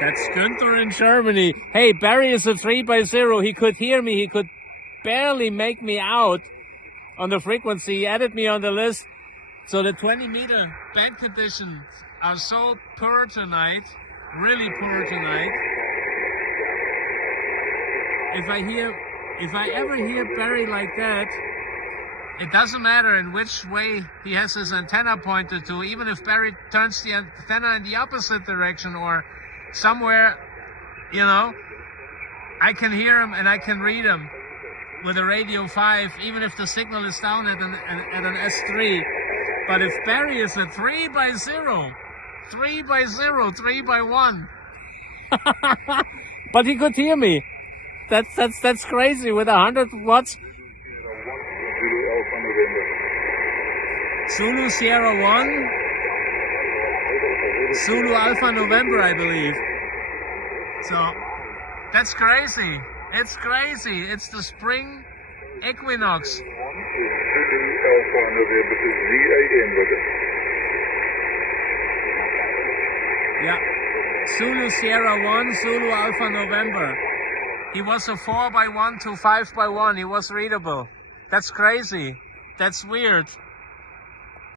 That's Guenter in Germany. Hey, Barry is a 3x0. He could hear me. He could barely make me out on the frequency. He added me on the list. So the 20-meter bank conditions are so poor tonight. Really poor tonight. If I ever hear Barry like that, it doesn't matter in which way he has his antenna pointed to, even if Barry turns the antenna in the opposite direction or somewhere, you know, I can hear him and I can read him with a radio 5, even if the signal is down at an S3. But if Barry is a 3x0, 3x0, 3x1, but he could hear me. That's crazy with 100 watts. Zulu Sierra 1, Zulu Alpha November, I believe. So that's crazy. It's crazy. It's the spring equinox. Yeah. Zulu Sierra 1, Zulu Alpha November. He was a 4x1 to 5x1. He was readable. That's crazy. That's weird.